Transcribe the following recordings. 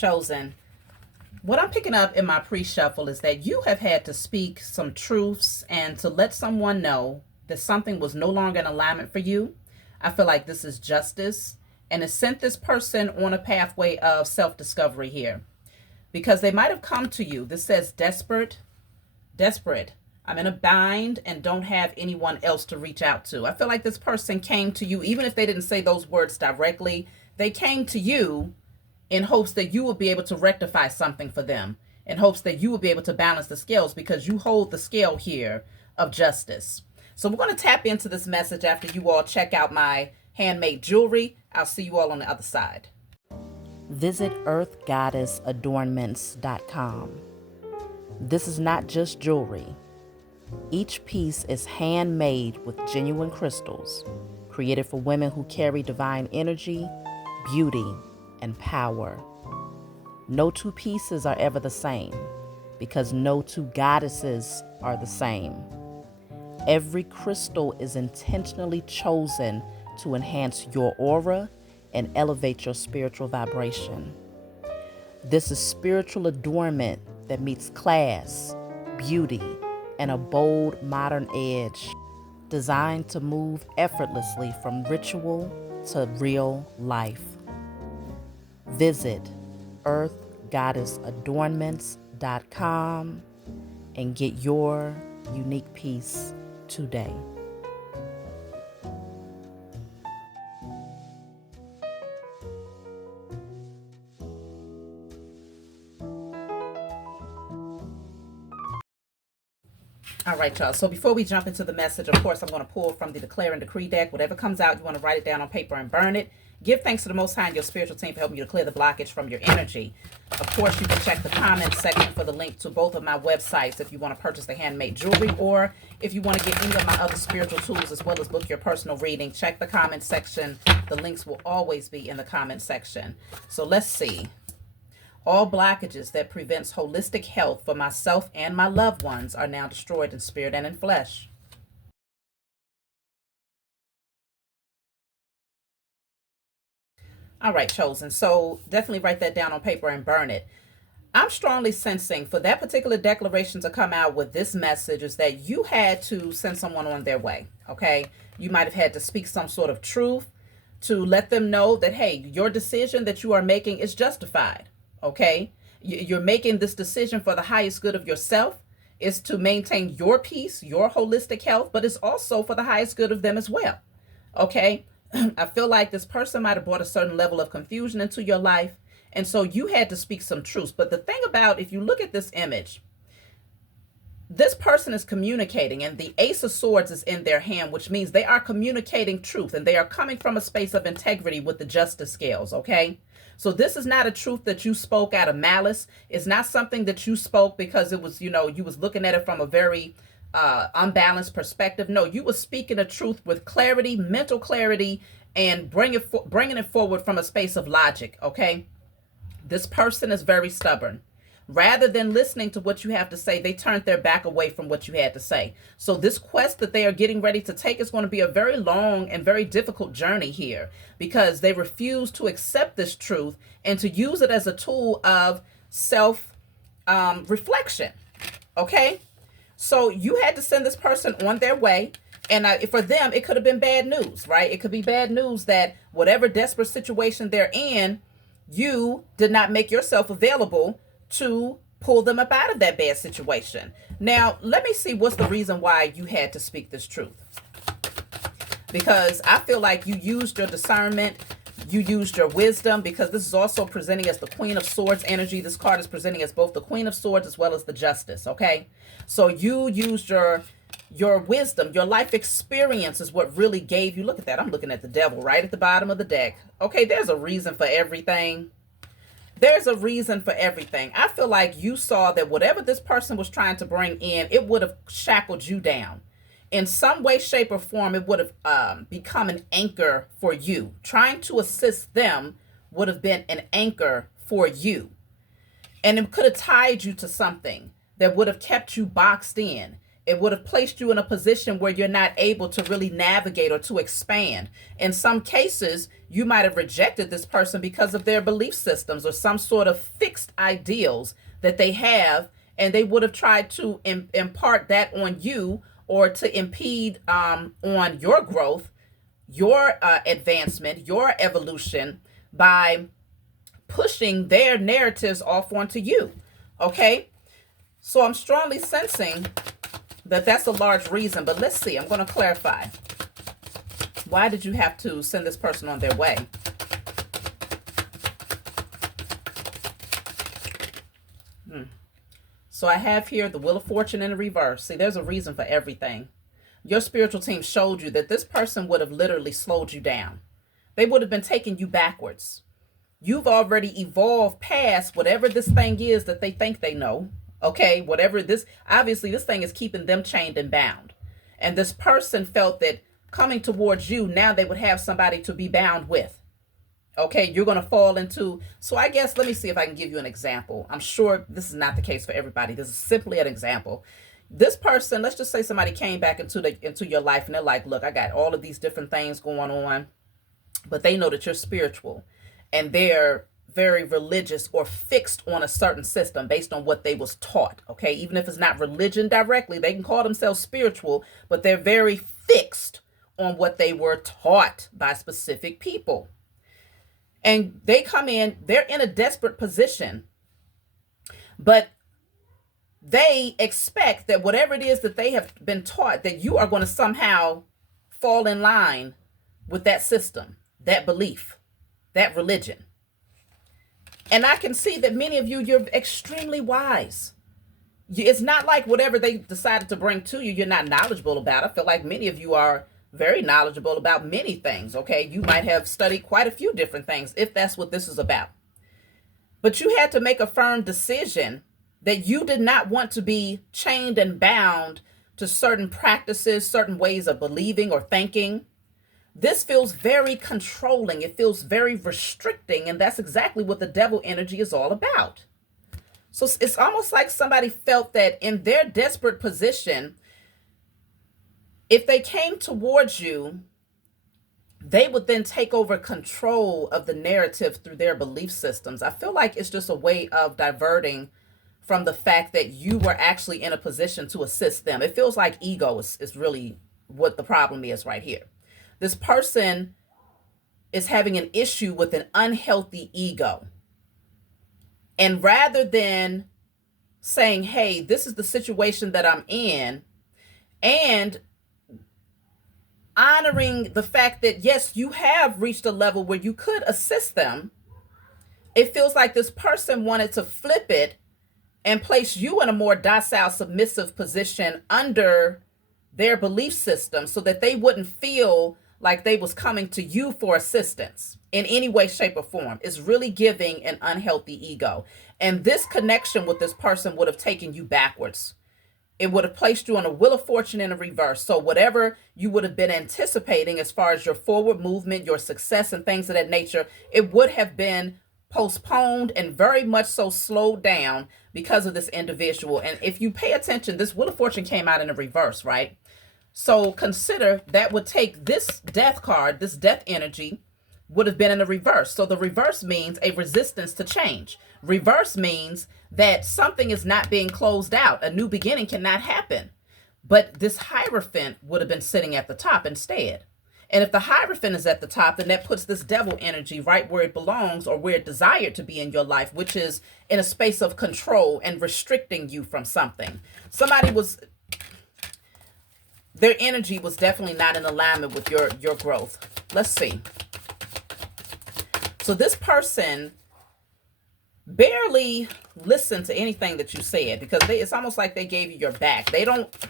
Chosen. What I'm picking up in my pre-shuffle is that you have had to speak some truths and to let someone know that something was no longer in alignment for you. I feel like this is justice, and it sent this person on a pathway of self-discovery here because they might have come to you. This says desperate, desperate. I'm in a bind and don't have anyone else to reach out to. I feel like this person came to you, even if they didn't say those words directly, they came to you in hopes that you will be able to rectify something for them, in hopes that you will be able to balance the scales because you hold the scale here of justice. So we're going to tap into this message after you all check out my handmade jewelry. I'll see you all on the other side. Visit earthgoddessadornments.com. This is not just jewelry. Each piece is handmade with genuine crystals, created for women who carry divine energy, beauty, and power. No two pieces are ever the same because no two goddesses are the same. Every crystal is intentionally chosen to enhance your aura and elevate your spiritual vibration. This is spiritual adornment that meets class, beauty, and a bold modern edge, designed to move effortlessly from ritual to real life. Visit earthgoddessadornments.com and get your unique piece today. All right, y'all. So before we jump into the message, of course, I'm going to pull from the Declare and Decree deck. Whatever comes out, you want to write it down on paper and burn it. Give thanks to the Most High and your spiritual team for helping you to clear the blockage from your energy. Of course, you can check the comments section for the link to both of my websites if you want to purchase the handmade jewelry, or if you want to get any of my other spiritual tools as well as book your personal reading. Check the comments section. The links will always be in the comment section. So let's see. All blockages that prevents holistic health for myself and my loved ones are now destroyed in spirit and in flesh. All right, Chosen. So definitely write that down on paper and burn it. I'm strongly sensing for that particular declaration to come out with this message is that you had to send someone on their way, okay? You might have had to speak some sort of truth to let them know that, hey, your decision that you are making is justified. Okay, you're making this decision for the highest good of yourself. Is to maintain your peace, your holistic health, but it's also for the highest good of them as well. Okay, I feel like this person might have brought a certain level of confusion into your life, and so you had to speak some truth. But the thing about, if you look at this image, this person is communicating, and the Ace of Swords is in their hand, which means they are communicating truth, and they are coming from a space of integrity with the justice scales, okay? So this is not a truth that you spoke out of malice. It's not something that you spoke because it was, you was looking at it from a very unbalanced perspective. No, you were speaking a truth with clarity, mental clarity, and bringing it forward from a space of logic, okay? This person is very stubborn. Rather than listening to what you have to say, they turned their back away from what you had to say. So this quest that they are getting ready to take is going to be a very long and very difficult journey here because they refuse to accept this truth and to use it as a tool of self-reflection. Okay? So you had to send this person on their way. And for them, it could have been bad news, right? It could be bad news that whatever desperate situation they're in, you did not make yourself available to pull them up out of that bad situation. Now, let me see what's the reason why you had to speak this truth. Because I feel like you used your discernment, you used your wisdom, because this is also presenting as the Queen of Swords energy. This card is presenting as both the Queen of Swords as well as the Justice, okay? So you used your wisdom, your life experience is what really gave you, look at that, I'm looking at the devil right at the bottom of the deck. Okay, there's a reason for everything. There's a reason for everything. I feel like you saw that whatever this person was trying to bring in, it would have shackled you down. In some way, shape, or form, it would have become an anchor for you. Trying to assist them would have been an anchor for you. And it could have tied you to something that would have kept you boxed in. It would have placed you in a position where you're not able to really navigate or to expand. In some cases, you might have rejected this person because of their belief systems or some sort of fixed ideals that they have, and they would have tried to impart that on you or to impede on your growth, your advancement, your evolution by pushing their narratives off onto you. Okay? So I'm strongly sensing that that's a large reason, but let's see. I'm going to clarify. Why did you have to send this person on their way? So I have here the Wheel of Fortune in the reverse. See, there's a reason for everything. Your spiritual team showed you that this person would have literally slowed you down. They would have been taking you backwards. You've already evolved past whatever this thing is that they think they know. Okay, whatever this, obviously this thing is keeping them chained and bound. And this person felt that coming towards you, now they would have somebody to be bound with. Okay, you're going to fall into, so I guess, let me see if I can give you an example. I'm sure this is not the case for everybody. This is simply an example. This person, let's just say somebody came back into your life and they're like, look, I got all of these different things going on, but they know that you're spiritual and they're very religious or fixed on a certain system based on what they was taught. Okay, even if it's not religion directly, they can call themselves spiritual, but they're very fixed on what they were taught by specific people. And they come in, they're in a desperate position, but they expect that whatever it is that they have been taught, that you are going to somehow fall in line with that system, that belief, that religion. And I can see that many of you, you're extremely wise. It's not like whatever they decided to bring to you, you're not knowledgeable about. I feel like many of you are very knowledgeable about many things, okay? You might have studied quite a few different things if that's what this is about. But you had to make a firm decision that you did not want to be chained and bound to certain practices, certain ways of believing or thinking. This feels very controlling. It feels very restricting, and that's exactly what the devil energy is all about. So it's almost like somebody felt that in their desperate position, if they came towards you, they would then take over control of the narrative through their belief systems. I feel like it's just a way of diverting from the fact that you were actually in a position to assist them. It feels like ego is really what the problem is right here. This person is having an issue with an unhealthy ego. And rather than saying, hey, this is the situation that I'm in, and honoring the fact that, yes, you have reached a level where you could assist them, it feels like this person wanted to flip it and place you in a more docile, submissive position under their belief system so that they wouldn't feel like they was coming to you for assistance in any way, shape, or form. Is really giving an unhealthy ego. And this connection with this person would have taken you backwards. It would have placed you on a Wheel of Fortune in a reverse. So whatever you would have been anticipating as far as your forward movement, your success and things of that nature, it would have been postponed and very much so slowed down because of this individual. And if you pay attention, this Wheel of Fortune came out in a reverse, right? So consider that would take this death card, this death energy would have been in a reverse. So the reverse means a resistance to change. Reverse means that something is not being closed out. A new beginning cannot happen. But this Hierophant would have been sitting at the top instead. And if the Hierophant is at the top, then that puts this devil energy right where it belongs or where it desired to be in your life, which is in a space of control and restricting you from something. Their energy was definitely not in alignment with your growth. Let's see. So this person barely listened to anything that you said because it's almost like they gave you your back.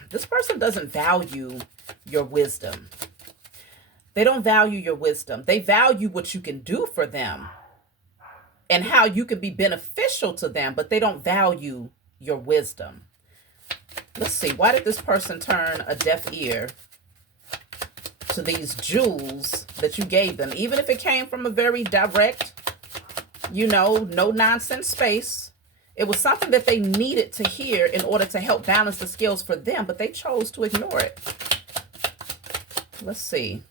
This person doesn't value your wisdom. They don't value your wisdom. They value what you can do for them and how you can be beneficial to them, but they don't value your wisdom. Let's see. Why did this person turn a deaf ear to these jewels that you gave them? Even if it came from a very direct, no nonsense space, It was something that they needed to hear in order to help balance the scales for them, but they chose to ignore it. Let's see.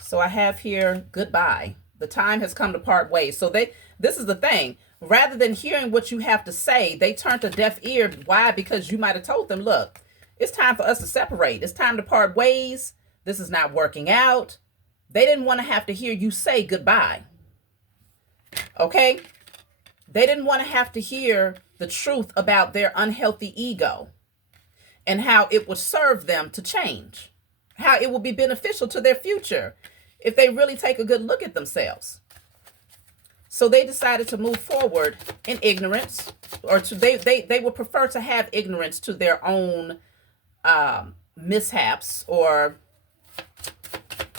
So I have here, goodbye. The time has come to part ways. So this is the thing. Rather than hearing what you have to say, they turned a deaf ear. Why? Because you might have told them, look, it's time for us to separate. It's time to part ways. This is not working out. They didn't want to have to hear you say goodbye. Okay? They didn't want to have to hear the truth about their unhealthy ego and how it would serve them to change, how it will be beneficial to their future if they really take a good look at themselves. So they decided to move forward in ignorance, or they would prefer to have ignorance to their own mishaps or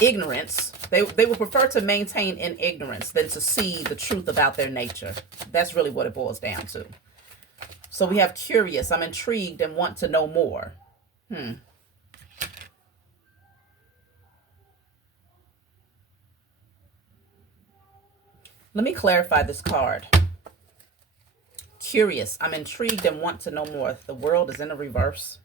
ignorance. They would prefer to maintain in ignorance than to see the truth about their nature. That's really what it boils down to. So we have curious, I'm intrigued and want to know more. Let me clarify this card. Curious, I'm intrigued and want to know more. The world is in a reverse.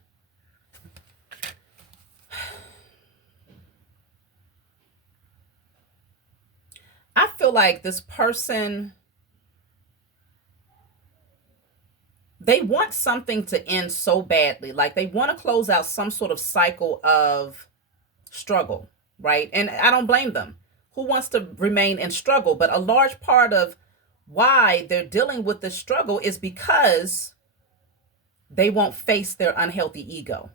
I feel like this person, they want something to end so badly. Like they want to close out some sort of cycle of struggle, right? And I don't blame them. Who wants to remain in struggle? But a large part of why they're dealing with this struggle is because they won't face their unhealthy ego.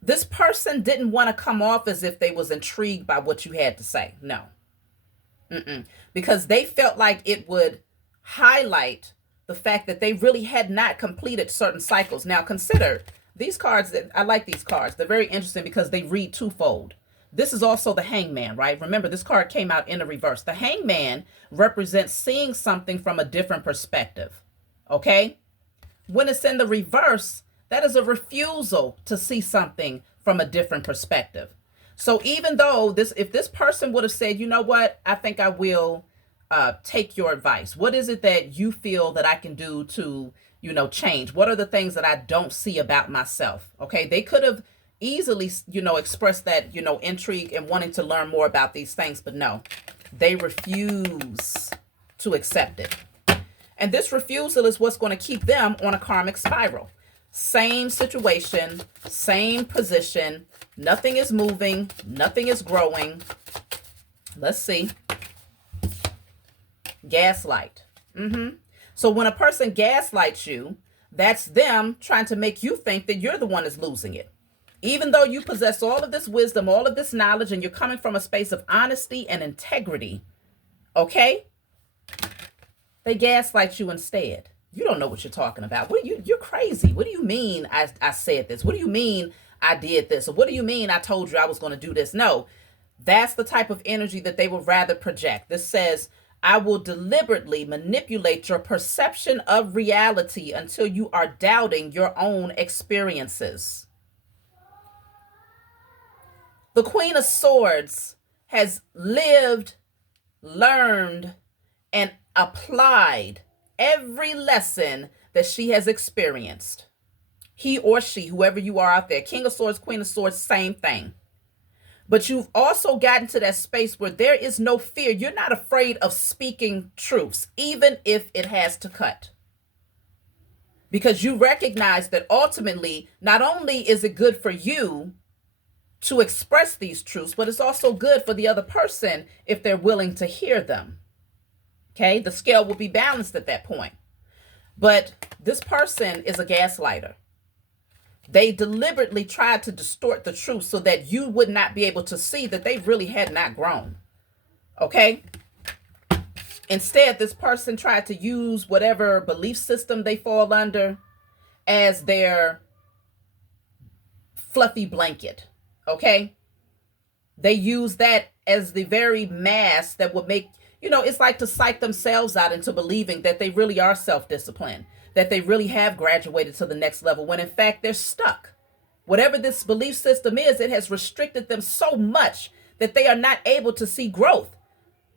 This person didn't want to come off as if they was intrigued by what you had to say. No. Because they felt like it would highlight the fact that they really had not completed certain cycles. Now consider these cards. I like these cards. They're very interesting because they read twofold. This is also the Hangman, right? Remember, this card came out in the reverse. The Hangman represents seeing something from a different perspective. Okay? When it's in the reverse, that is a refusal to see something from a different perspective. So even though if this person would have said, you know what, I think I will take your advice. What is it that you feel that I can do to, change? What are the things that I don't see about myself? Okay, they could have easily, expressed that, intrigue and wanting to learn more about these things, but no, they refuse to accept it. And this refusal is what's going to keep them on a karmic spiral. Same situation, same position. Nothing is moving. Nothing is growing. Let's see. Gaslight. So when a person gaslights you, that's them trying to make you think that you're the one that's losing it. Even though you possess all of this wisdom, all of this knowledge, and you're coming from a space of honesty and integrity, okay? They gaslight you instead. You don't know what you're talking about. You're crazy. What do you mean I said this? What do you mean I did this? Or what do you mean I told you I was going to do this? No, that's the type of energy that they would rather project. This says, I will deliberately manipulate your perception of reality until you are doubting your own experiences. The Queen of Swords has lived, learned, and applied every lesson that she has experienced. He or she, whoever you are out there, King of Swords, Queen of Swords, same thing. But you've also gotten to that space where there is no fear. You're not afraid of speaking truths, even if it has to cut. Because you recognize that ultimately, not only is it good for you to express these truths, but it's also good for the other person if they're willing to hear them. Okay, the scale will be balanced at that point. But this person is a gaslighter. They deliberately tried to distort the truth so that you would not be able to see that they really had not grown. Okay? Instead, this person tried to use whatever belief system they fall under as their fluffy blanket. Okay? They use that as the very mask that would make, it's like to psych themselves out into believing that they really are self-disciplined, that they really have graduated to the next level, when in fact they're stuck. Whatever this belief system is, it has restricted them so much that they are not able to see growth.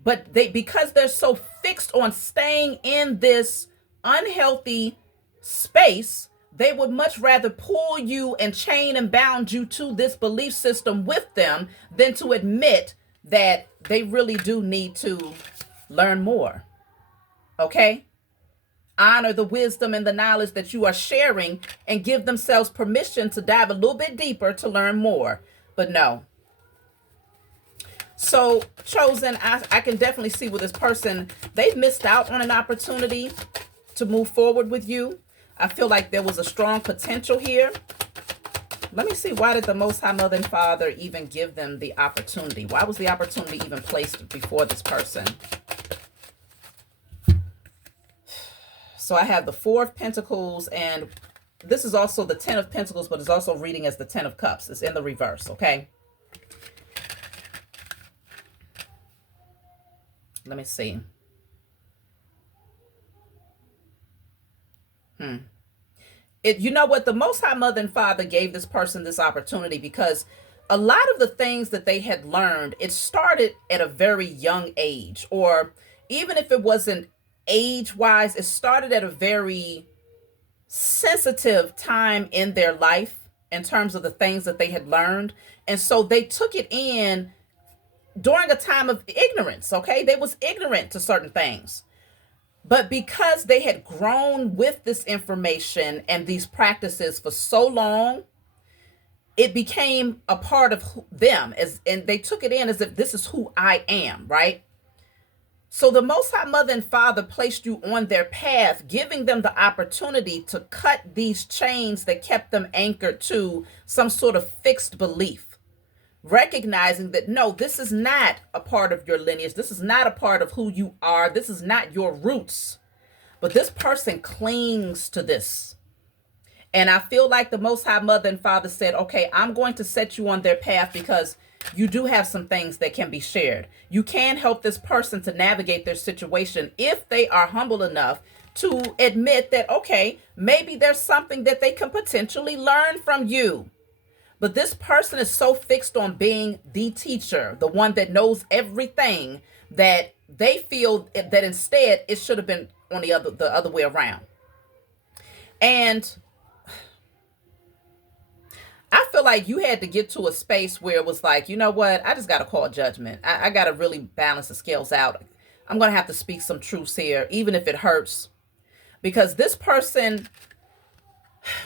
But because they're so fixed on staying in this unhealthy space, they would much rather pull you and chain and bound you to this belief system with them than to admit that they really do need to learn more. Okay? Honor the wisdom and the knowledge that you are sharing and give themselves permission to dive a little bit deeper to learn more. But no. So, chosen, I can definitely see with this person, they've missed out on an opportunity to move forward with you. I feel like there was a strong potential here. Let me see, why did the Most High Mother and Father even give them the opportunity? Why was the opportunity even placed before this person? So I have the Four of Pentacles, and this is also the Ten of Pentacles, but it's also reading as the Ten of Cups. It's in the reverse, okay? Let me see. You know what? The Most High Mother and Father gave this person this opportunity because a lot of the things that they had learned, it started at a very young age, or even if it wasn't age-wise, it started at a very sensitive time in their life in terms of the things that they had learned. And so they took it in during a time of ignorance, okay? They was ignorant to certain things. But because they had grown with this information and these practices for so long, it became a part of them, and they took it in as if this is who I am, right? So the Most High Mother and Father placed you on their path, giving them the opportunity to cut these chains that kept them anchored to some sort of fixed belief, recognizing that, no, this is not a part of your lineage. This is not a part of who you are. This is not your roots. But this person clings to this. And I feel like the Most High Mother and Father said, okay, I'm going to set you on their path because you do have some things that can be shared. You can help this person to navigate their situation if they are humble enough to admit that, okay, maybe there's something that they can potentially learn from you. But this person is so fixed on being the teacher, the one that knows everything, that they feel that instead it should have been on the other way around. And I feel like you had to get to a space where it was like, you know what? I just got to call judgment. I got to really balance the scales out. I'm going to have to speak some truths here, even if it hurts. Because this person,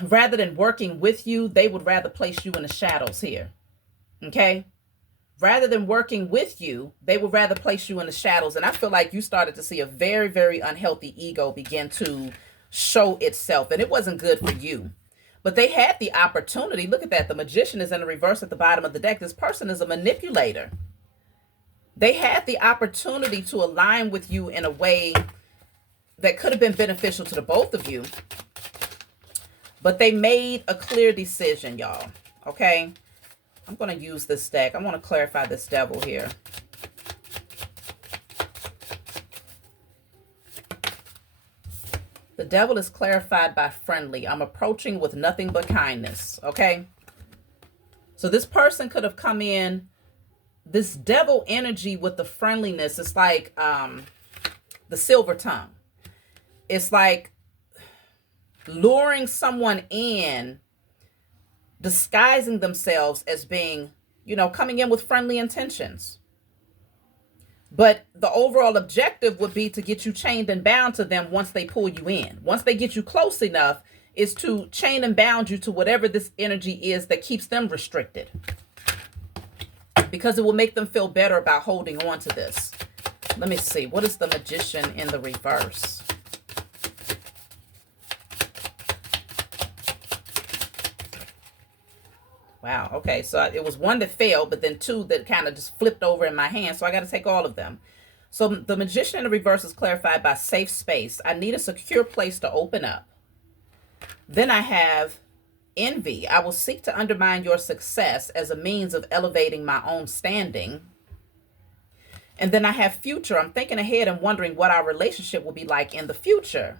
rather than working with you, they would rather place you in the shadows here. Okay? Rather than working with you, they would rather place you in the shadows. And I feel like you started to see a very, very unhealthy ego begin to show itself. And it wasn't good for you. But they had the opportunity. Look at that. The Magician is in the reverse at the bottom of the deck. This person is a manipulator. They had the opportunity to align with you in a way that could have been beneficial to the both of you. But they made a clear decision, y'all. Okay? I'm going to use this deck. I want to clarify this devil here. The devil is clarified by friendly. I'm approaching with nothing but kindness. Okay? So this person could have come in, this devil energy with the friendliness. It's like the silver tongue. It's like luring someone in, disguising themselves as being, you know, coming in with friendly intentions. But the overall objective would be to get you chained and bound to them once they pull you in. Once they get you close enough, is to chain and bound you to whatever this energy is that keeps them restricted. Because it will make them feel better about holding on to this. Let me see. What is the Magician in the reverse? Wow. Okay. So it was one that failed, but then two that kind of just flipped over in my hand. So I got to take all of them. So the Magician in the reverse is clarified by safe space. I need a secure place to open up. Then I have envy. I will seek to undermine your success as a means of elevating my own standing. And then I have future. I'm thinking ahead and wondering what our relationship will be like in the future.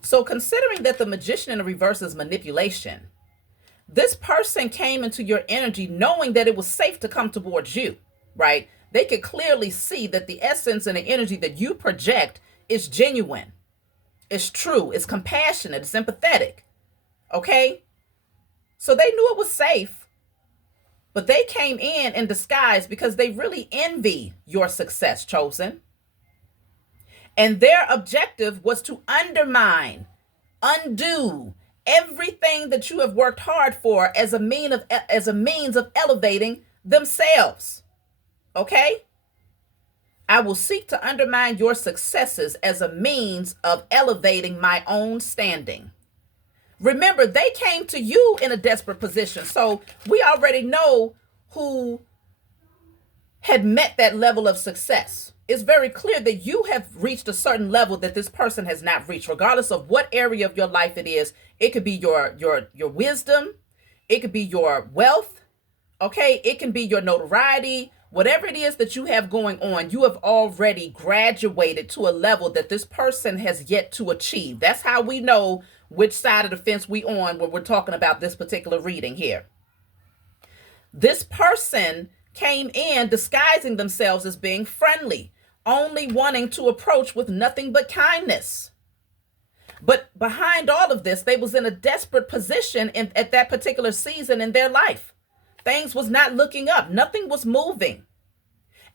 So considering that the Magician in the reverse is manipulation, this person came into your energy knowing that it was safe to come towards you, right? They could clearly see that the essence and the energy that you project is genuine. It's true. It's compassionate. It's empathetic. Okay? So they knew it was safe, but they came in disguise because they really envy your success, chosen. And their objective was to undermine, undo everything that you have worked hard for as a means of elevating themselves. Okay? I will seek to undermine your successes as a means of elevating my own standing. Remember, they came to you in a desperate position. So we already know who had met that level of success. It's very clear that you have reached a certain level that this person has not reached, regardless of what area of your life it is. It could be your wisdom. It could be your wealth. Okay. It can be your notoriety. Whatever it is that you have going on, you have already graduated to a level that this person has yet to achieve. That's how we know which side of the fence we on when we're talking about this particular reading here. This person came in disguising themselves as being friendly, only wanting to approach with nothing but kindness. But behind all of this, they was in a desperate position at that particular season in their life. Things was not looking up. Nothing was moving.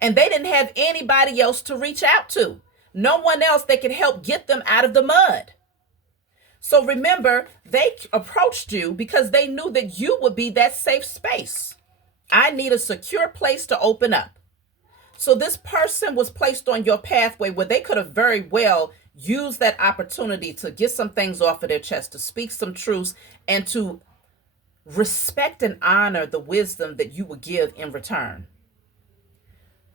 And they didn't have anybody else to reach out to. No one else that could help get them out of the mud. So remember, they approached you because they knew that you would be that safe space. I need a secure place to open up. So this person was placed on your pathway where they could have very well used that opportunity to get some things off of their chest, to speak some truths, and to respect and honor the wisdom that you would give in return.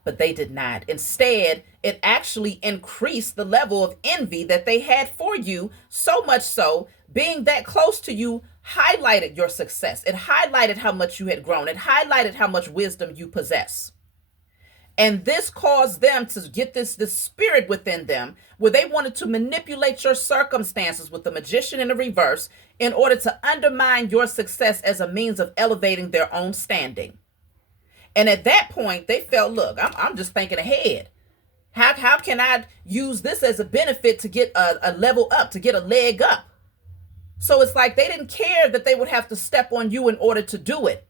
But they did not. Instead, it actually increased the level of envy that they had for you, so much so, being that close to you highlighted your success. It highlighted how much you had grown. It highlighted how much wisdom you possess. And this caused them to get this spirit within them where they wanted to manipulate your circumstances with the magician in the reverse in order to undermine your success as a means of elevating their own standing. And at that point, they felt, look, I'm just thinking ahead. How can I use this as a benefit to get a level up, to get a leg up? So it's like they didn't care that they would have to step on you in order to do it.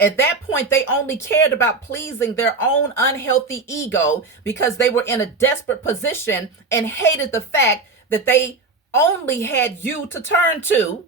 At that point, they only cared about pleasing their own unhealthy ego because they were in a desperate position and hated the fact that they only had you to turn to.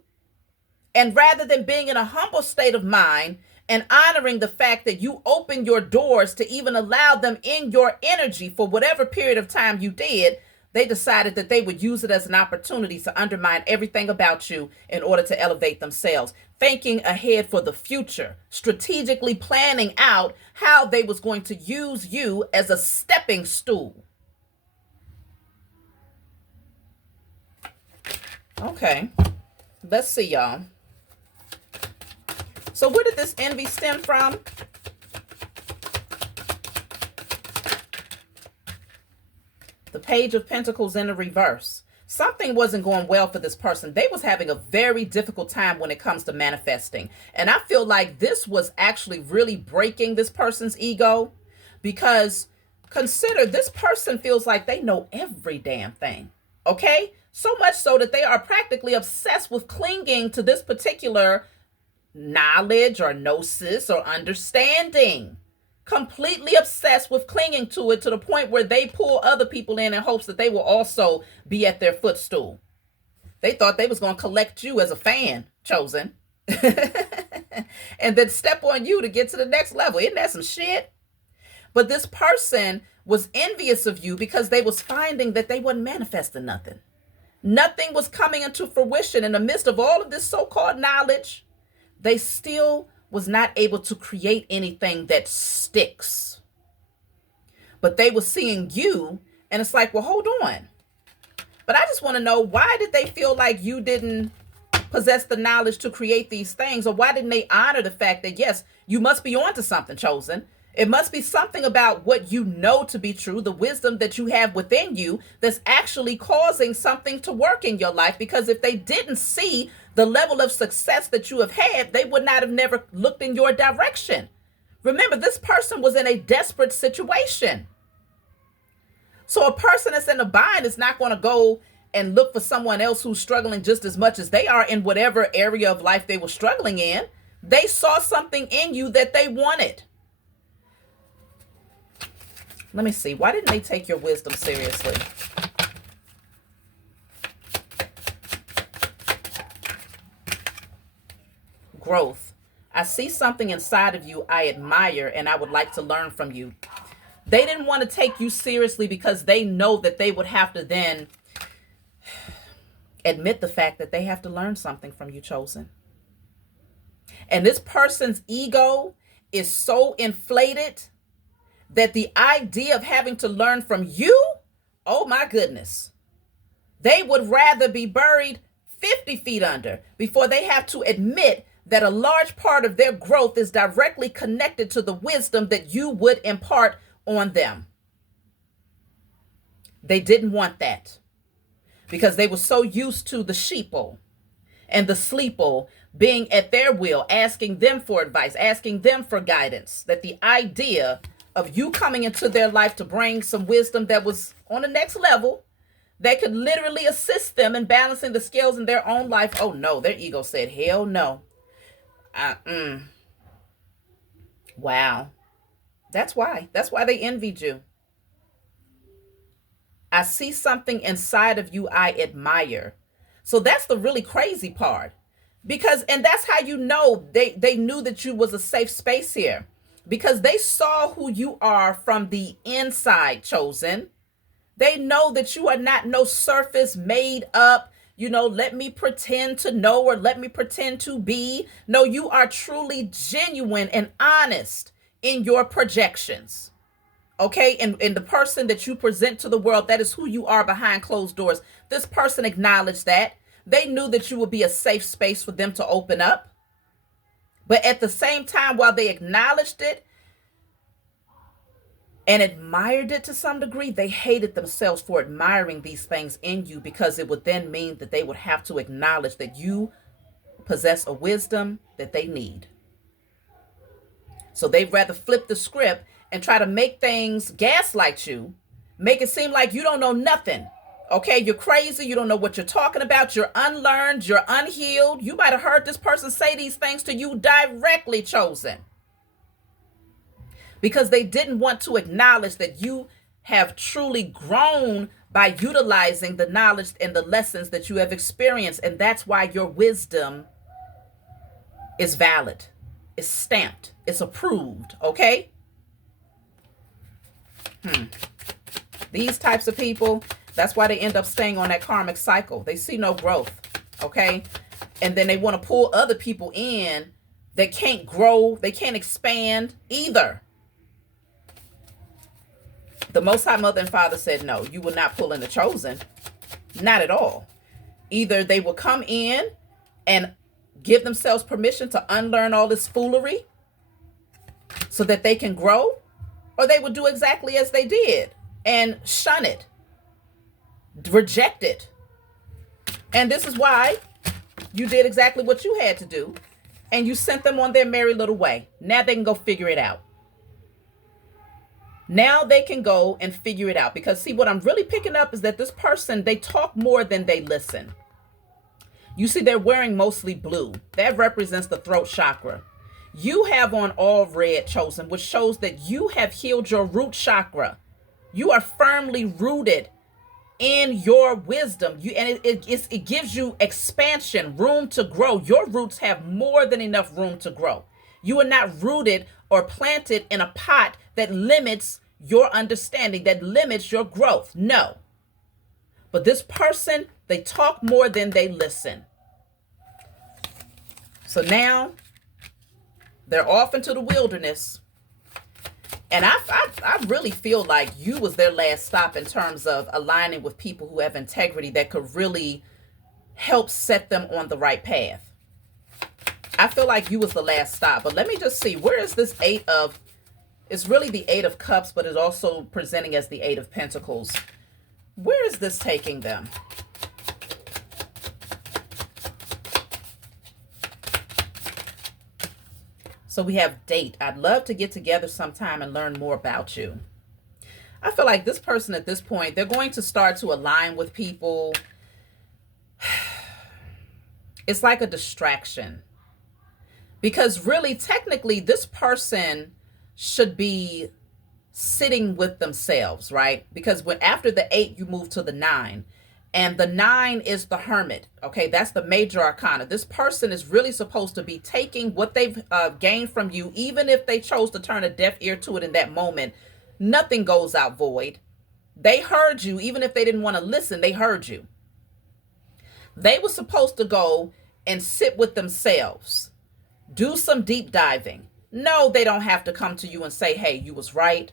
And rather than being in a humble state of mind and honoring the fact that you opened your doors to even allow them in your energy for whatever period of time you did, they decided that they would use it as an opportunity to undermine everything about you in order to elevate themselves, thinking ahead for the future, strategically planning out how they was going to use you as a stepping stool. Okay, let's see, y'all. So where did this envy stem from? The Page of Pentacles in the reverse. Something wasn't going well for this person. They was having a very difficult time when it comes to manifesting. And I feel like this was actually really breaking this person's ego, because consider this person feels like they know every damn thing. Okay? So much so that they are practically obsessed with clinging to this particular knowledge or gnosis or understanding. Completely obsessed with clinging to it to the point where they pull other people in hopes that they will also be at their footstool. They thought they was going to collect you as a fan, chosen, and then step on you to get to the next level. Isn't that some shit? But this person was envious of you because they was finding that they wasn't manifesting nothing. Nothing was coming into fruition in the midst of all of this so-called knowledge. They still was not able to create anything that sticks. But they were seeing you, and it's like, well, hold on. But I just want to know, why did they feel like you didn't possess the knowledge to create these things? Or why didn't they honor the fact that, yes, you must be onto something, chosen? It must be something about what you know to be true, the wisdom that you have within you, that's actually causing something to work in your life. Because if they didn't see the level of success that you have had, they would not have never looked in your direction. Remember, this person was in a desperate situation. So a person that's in a bind is not going to go and look for someone else who's struggling just as much as they are in whatever area of life they were struggling in. They saw something in you that they wanted. Let me see. Why didn't they take your wisdom seriously? Growth. I see something inside of you I admire, and I would like to learn from you. They didn't want to take you seriously because they know that they would have to then admit the fact that they have to learn something from you, chosen. And this person's ego is so inflated that the idea of having to learn from you, oh my goodness, they would rather be buried 50 feet under before they have to admit that a large part of their growth is directly connected to the wisdom that you would impart on them. They didn't want that because they were so used to the sheeple and the sleeple being at their will, asking them for advice, asking them for guidance, that the idea of you coming into their life to bring some wisdom that was on the next level, that could literally assist them in balancing the scales in their own life. Oh no, their ego said, hell no. Wow. That's why they envied you. I see something inside of you I admire. So that's the really crazy part. Because, and that's how you know they knew that you was a safe space here. Because they saw who you are from the inside, chosen. They know that you are not no surface made up, let me pretend to know or let me pretend to be. No, you are truly genuine and honest in your projections. Okay, and the person that you present to the world, that is who you are behind closed doors. This person acknowledged that. They knew that you would be a safe space for them to open up. But at the same time, while they acknowledged it and admired it to some degree, they hated themselves for admiring these things in you, because it would then mean that they would have to acknowledge that you possess a wisdom that they need. So they'd rather flip the script and try to make things gaslight you, make it seem like you don't know nothing. Okay, you're crazy. You don't know what you're talking about. You're unlearned. You're unhealed. You might have heard this person say these things to you directly, chosen. Because they didn't want to acknowledge that you have truly grown by utilizing the knowledge and the lessons that you have experienced. And that's why your wisdom is valid. It's stamped. It's approved. Okay? These types of people, that's why they end up staying on that karmic cycle. They see no growth, okay? And then they want to pull other people in that can't grow, they can't expand either. The Most High Mother and Father said, no, you will not pull in the chosen. Not at all. Either they will come in and give themselves permission to unlearn all this foolery so that they can grow, or they would do exactly as they did and shun it. Reject it. And this is why you did exactly what you had to do, and you sent them on their merry little way. Now they can go figure it out. Now they can go and figure it out. Because see, what I'm really picking up is that this person, they talk more than they listen. You see, they're wearing mostly blue. That represents the throat chakra. You have on all red, chosen, which shows that you have healed your root chakra. You are firmly rooted in your wisdom. It gives you expansion, room to grow. Your roots have more than enough room to grow. You are not rooted or planted in a pot that limits your understanding, that limits your growth. No. But this person, they talk more than they listen. So now they're off into the wilderness. And I really feel like you was their last stop in terms of aligning with people who have integrity that could really help set them on the right path. I feel like you was the last stop. But let me just see. Where is this it's really the 8 of Cups, but it's also presenting as the 8 of Pentacles. Where is this taking them? So we have date. I'd love to get together sometime and learn more about you. I feel like this person at this point, they're going to start to align with people. It's like a distraction. Because really, technically, this person should be sitting with themselves, right? Because when after the 8, you move to the 9. And the 9 is the hermit. Okay, that's the major arcana. This person is really supposed to be taking what they've gained from you, even if they chose to turn a deaf ear to it in that moment. Nothing goes out void. They heard you, even if they didn't want to listen, they heard you. They were supposed to go and sit with themselves, do some deep diving. No, they don't have to come to you and say, hey, you was right.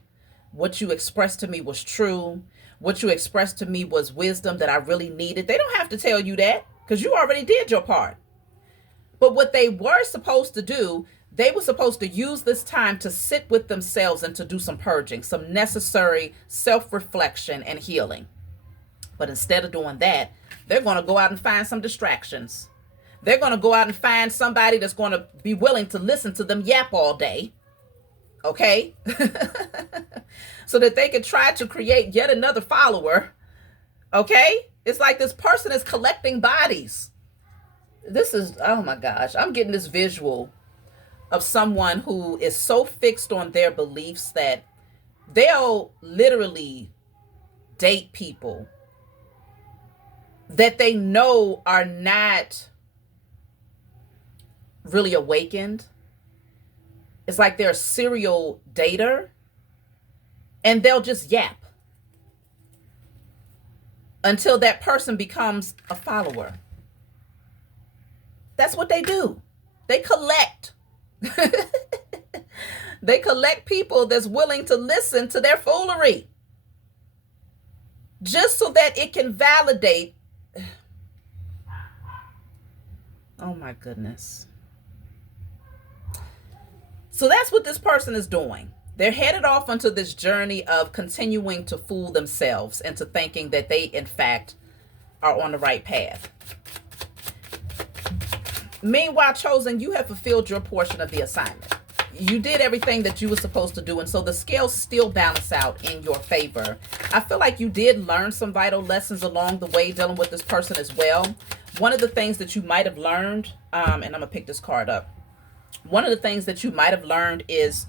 What you expressed to me was true. What you expressed to me was wisdom that I really needed. They don't have to tell you that because you already did your part. But what they were supposed to do, they were supposed to use this time to sit with themselves and to do some purging, some necessary self-reflection and healing. But instead of doing that, they're going to go out and find some distractions. They're going to go out and find somebody that's going to be willing to listen to them yap all day. Okay? So that they can try to create yet another follower. Okay? It's like this person is collecting bodies. This is, oh my gosh, I'm getting this visual of someone who is so fixed on their beliefs that they'll literally date people that they know are not really awakened. It's like they're a serial dater, and they'll just yap until that person becomes a follower. That's what they do. They collect. They collect people that's willing to listen to their foolery, just so that it can validate. Oh my goodness. So that's what this person is doing. They're headed off onto this journey of continuing to fool themselves into thinking that they, in fact, are on the right path. Meanwhile, Chosen, you have fulfilled your portion of the assignment. You did everything that you were supposed to do, and so the scales still balance out in your favor. I feel like you did learn some vital lessons along the way dealing with this person as well. One of the things that you might have learned, and I'm going to pick this card up. One of the things that you might have learned is,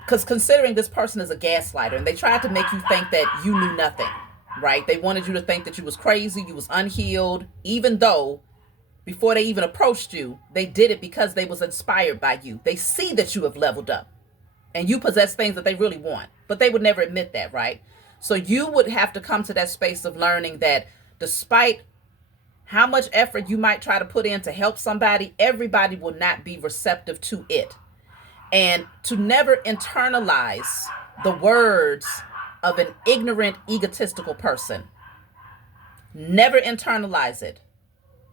because considering this person is a gaslighter, and they tried to make you think that you knew nothing, right? They wanted you to think that you was crazy, you was unhealed, even though before they even approached you, they did it because they was inspired by you. They see that you have leveled up and you possess things that they really want, but they would never admit that, right? So you would have to come to that space of learning that despite how much effort you might try to put in to help somebody, everybody will not be receptive to it. And to never internalize the words of an ignorant, egotistical person. Never internalize it.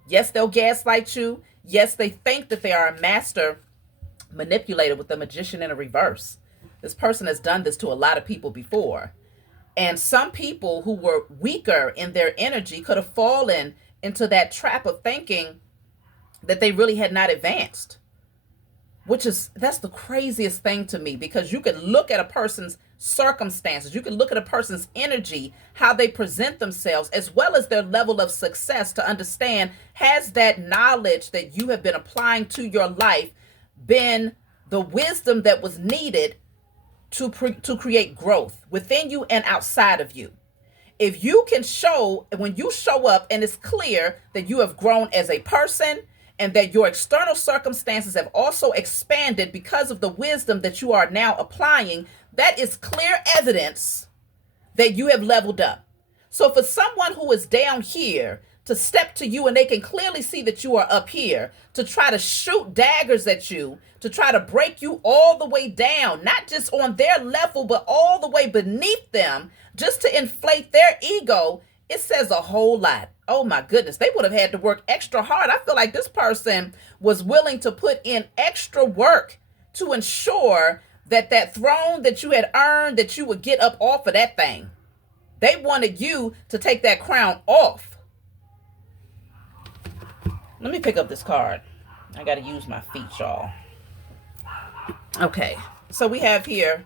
Yes, they'll gaslight you. Yes, they think that they are a master manipulator with the magician in a reverse. This person has done this to a lot of people before. And some people who were weaker in their energy could have fallen into that trap of thinking that they really had not advanced. That's the craziest thing to me, because you could look at a person's circumstances, you can look at a person's energy, how they present themselves, as well as their level of success to understand, has that knowledge that you have been applying to your life been the wisdom that was needed to create growth within you and outside of you? If you can show, when you show up and it's clear that you have grown as a person, and that your external circumstances have also expanded because of the wisdom that you are now applying, that is clear evidence that you have leveled up. So for someone who is down here to step to you and they can clearly see that you are up here, to try to shoot daggers at you, to try to break you all the way down, not just on their level, but all the way beneath them, just to inflate their ego, it says a whole lot. Oh my goodness, they would have had to work extra hard. I feel like this person was willing to put in extra work to ensure that that throne that you had earned, that you would get up off of that thing. They wanted you to take that crown off. Let me pick up this card. I got to use my feet, y'all. Okay, so we have here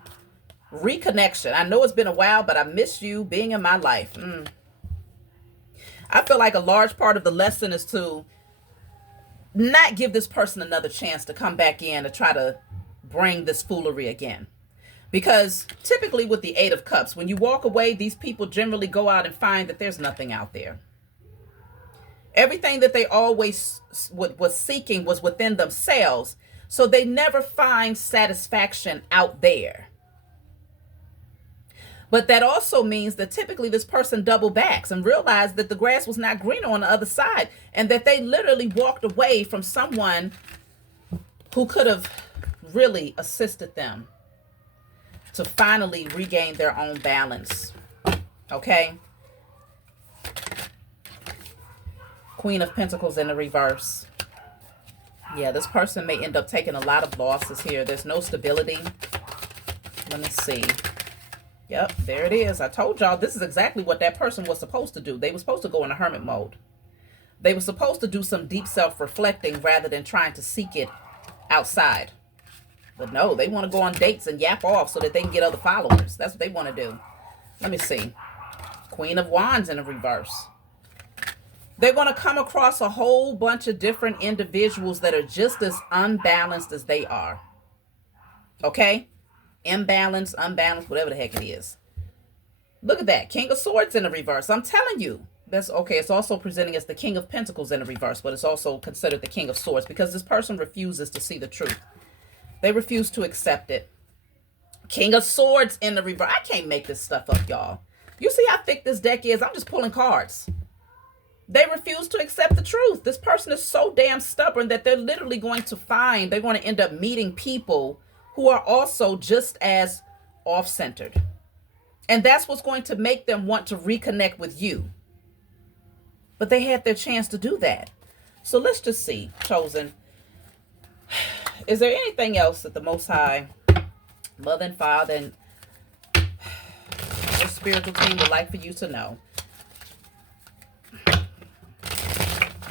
reconnection. I know it's been a while, but I miss you being in my life. I feel like a large part of the lesson is to not give this person another chance to come back in to try to bring this foolery again. Because typically with the Eight of Cups, when you walk away, these people generally go out and find that there's nothing out there. Everything that they always was seeking was within themselves. So they never find satisfaction out there. But that also means that typically this person double backs and realized that the grass was not greener on the other side, and that they literally walked away from someone who could have really assisted them to finally regain their own balance. Okay? Queen of Pentacles in the reverse. Yeah, this person may end up taking a lot of losses here. There's no stability. Let me see. Yep, there it is. I told y'all this is exactly what that person was supposed to do. They were supposed to go in a hermit mode. They were supposed to do some deep self-reflecting rather than trying to seek it outside. But no, they want to go on dates and yap off so that they can get other followers. That's what they want to do. Let me see. Queen of Wands in the reverse. They're going to come across a whole bunch of different individuals that are just as unbalanced as they are. Okay? Imbalance, unbalanced, whatever the heck it is. Look at that. King of Swords in the reverse. I'm telling you. That's okay. It's also presenting as the King of Pentacles in the reverse, but it's also considered the King of Swords because this person refuses to see the truth. They refuse to accept it. King of Swords in the reverse. I can't make this stuff up, y'all. You see how thick this deck is? I'm just pulling cards. They refuse to accept the truth. This person is so damn stubborn that they're literally going to find, they're going to end up meeting people who are also just as off-centered. And that's what's going to make them want to reconnect with you. But they had their chance to do that. So let's just see, Chosen. Is there anything else that the Most High, Mother and Father, and your spiritual team would like for you to know?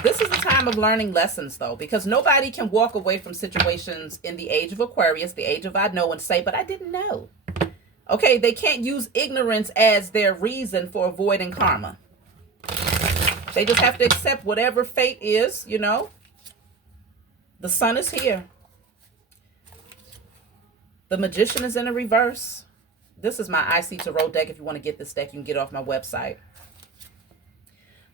This is a time of learning lessons, though, because nobody can walk away from situations in the age of Aquarius, the age of I know, and say, but I didn't know. Okay, they can't use ignorance as their reason for avoiding karma. They just have to accept whatever fate is, you know. The Sun is here. The Magician is in a reverse. This is my IC Tarot deck. If you want to get this deck, you can get it off my website.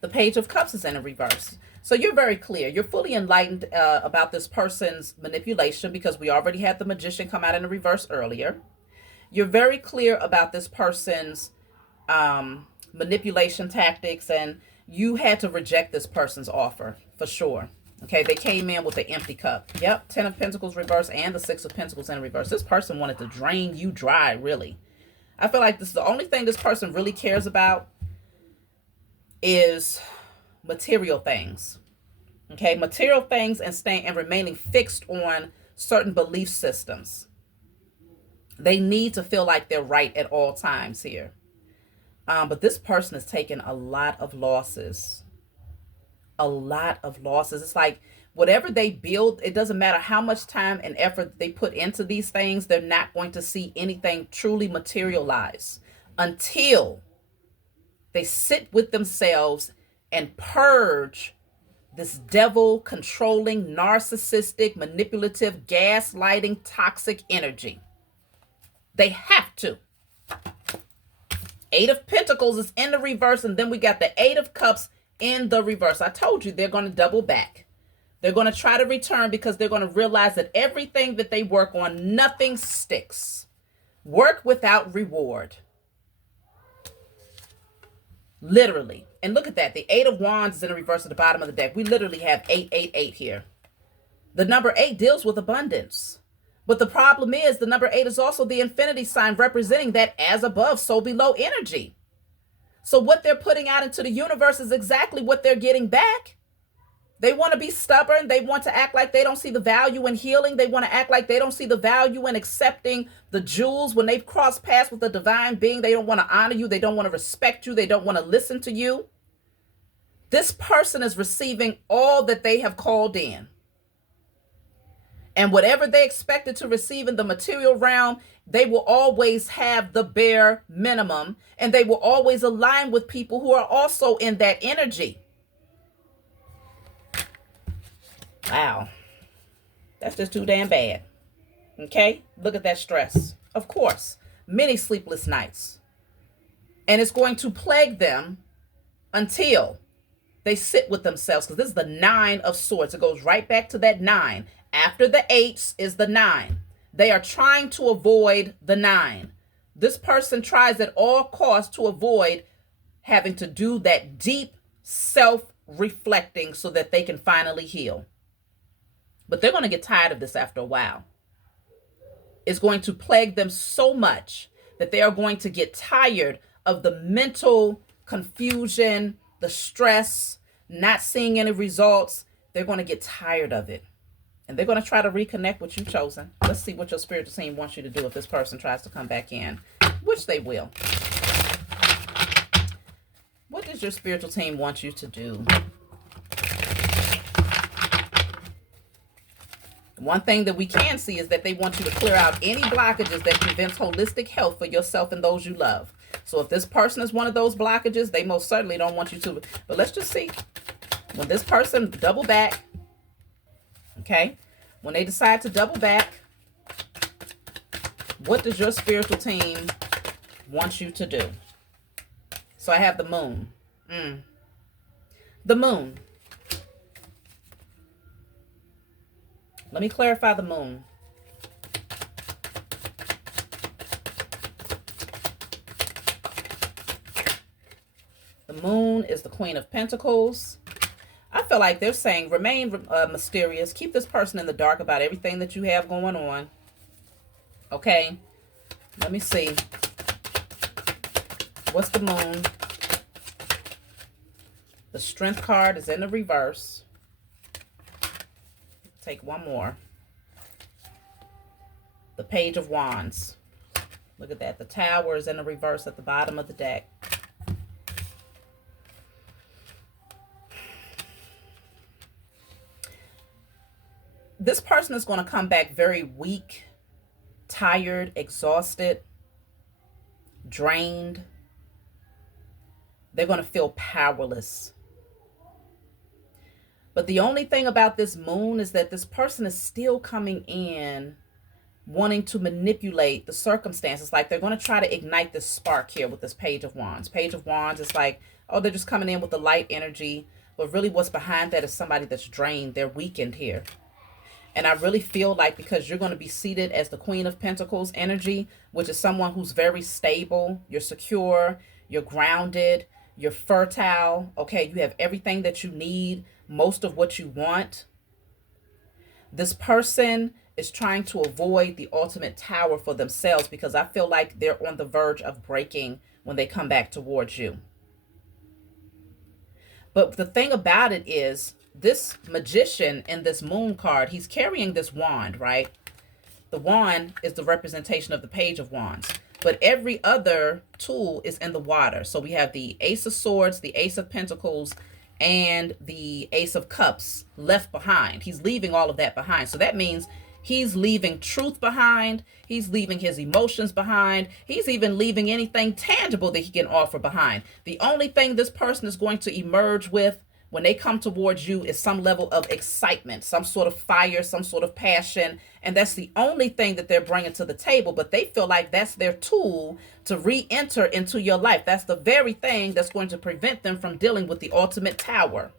The Page of Cups is in a reverse. So you're very clear. You're fully enlightened about this person's manipulation because we already had the Magician come out in a reverse earlier. You're very clear about this person's manipulation tactics, and you had to reject this person's offer for sure. Okay, they came in with the empty cup. Yep, 10 of Pentacles reverse and the 6 of Pentacles in reverse. This person wanted to drain you dry, really. I feel like this is the only thing this person really cares about is material things. Okay, material things, and staying and remaining fixed on certain belief systems. They need to feel like they're right at all times here. But this person has taken a lot of losses. A lot of losses. It's like whatever they build, it doesn't matter how much time and effort they put into these things, they're not going to see anything truly materialize until they sit with themselves and purge this devil controlling, narcissistic, manipulative, gaslighting, toxic energy. They have to. 8 of Pentacles is in the reverse, and then we got the 8 of Cups in the reverse. I told you they're going to double back. They're going to try to return because they're going to realize that everything that they work on, nothing sticks. Work without reward. Literally. And look at that. The 8 of Wands is in the reverse at the bottom of the deck. We literally have 888 here. The number 8 deals with abundance. But the problem is the number 8 is also the infinity sign representing that as above, so below energy. So what they're putting out into the universe is exactly what they're getting back. They want to be stubborn. They want to act like they don't see the value in healing. They want to act like they don't see the value in accepting the jewels. When they've crossed paths with a divine being, they don't want to honor you. They don't want to respect you. They don't want to listen to you. This person is receiving all that they have called in. And whatever they expected to receive in the material realm, they will always have the bare minimum, and they will always align with people who are also in that energy. Wow. That's just too damn bad. Okay? Look at that stress. Of course, many sleepless nights. And it's going to plague them until they sit with themselves, because this is the 9 of swords. It goes right back to that 9. After the 8s is the 9. They are trying to avoid the 9. This person tries at all costs to avoid having to do that deep self-reflecting so that they can finally heal. But they're going to get tired of this after a while. It's going to plague them so much that they are going to get tired of the mental confusion, the stress, not seeing any results. They're going to get tired of it. And they're going to try to reconnect with you, chosen. Let's see what your spiritual team wants you to do if this person tries to come back in, which they will. What does your spiritual team want you to do? One thing that we can see is that they want you to clear out any blockages that prevents holistic health for yourself and those you love. So if this person is one of those blockages, they most certainly don't want you to. But let's just see. When this person double back, okay, when they decide to double back, what does your spiritual team want you to do? So I have the moon. The moon. Let me clarify the moon. The moon is the Queen of Pentacles. I feel like they're saying remain mysterious. Keep this person in the dark about everything that you have going on. Okay. Let me see. What's the moon? The Strength card is in the reverse. Take one more. The Page of Wands. Look at that. The Tower is in the reverse at the bottom of the deck. This person is going to come back very weak, tired, exhausted, drained. They're going to feel powerless. But the only thing about this moon is that this person is still coming in wanting to manipulate the circumstances. Like they're going to try to ignite this spark here with this Page of Wands. Page of Wands is like, oh, they're just coming in with the light energy. But really what's behind that is somebody that's drained. They're weakened here. And I really feel like because you're going to be seated as the Queen of Pentacles energy, which is someone who's very stable, you're secure, you're grounded, you're fertile, okay, you have everything that you need, most of what you want. This person is trying to avoid the ultimate tower for themselves because I feel like they're on the verge of breaking when they come back towards you. But the thing about it is, this magician in this moon card, he's carrying this wand, right? The wand is the representation of the Page of Wands. But every other tool is in the water. So we have the Ace of Swords, the Ace of Pentacles, and the Ace of Cups left behind. He's leaving all of that behind. So that means he's leaving truth behind. He's leaving his emotions behind. He's even leaving anything tangible that he can offer behind. The only thing this person is going to emerge with when they come towards you is some level of excitement, some sort of fire, some sort of passion. And that's the only thing that they're bringing to the table. But they feel like that's their tool to re-enter into your life. That's the very thing that's going to prevent them from dealing with the ultimate tower.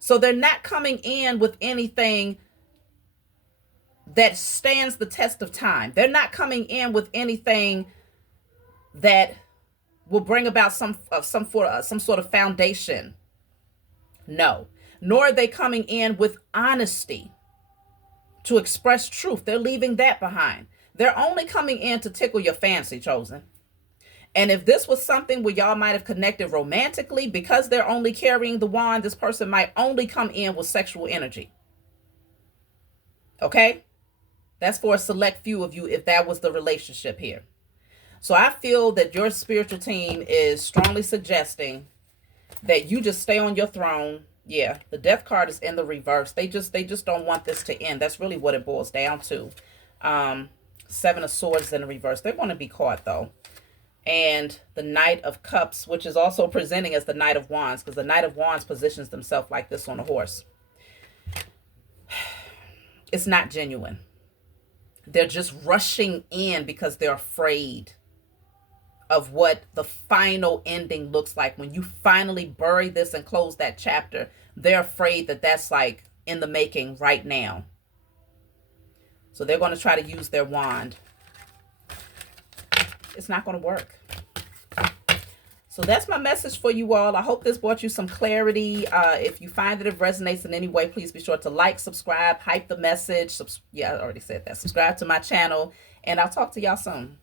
So they're not coming in with anything that stands the test of time. They're not coming in with anything that will bring about some sort of foundation. No. Nor are they coming in with honesty to express truth. They're leaving that behind. They're only coming in to tickle your fancy, chosen. And if this was something where y'all might have connected romantically, because they're only carrying the wand, this person might only come in with sexual energy. Okay? That's for a select few of you if that was the relationship here. So I feel that your spiritual team is strongly suggesting that you just stay on your throne, Yeah, the death card is in the reverse. They just don't want this to end. That's really what it boils down to. Um, Seven of Swords in the reverse. They want to be caught though. And the Knight of Cups, which is also presenting as the Knight of Wands, because the Knight of Wands positions themselves like this on a horse. It's not genuine. They're just rushing in because they're afraid of what the final ending looks like. When you finally bury this and close that chapter, they're afraid that that's like in the making right now. So they're going to try to use their wand. It's not going to work. So that's my message for you all. I hope this brought you some clarity. If you find that it resonates in any way, please be sure to like, subscribe, hype the message. Yeah, I already said that. Subscribe to my channel, and I'll talk to y'all soon.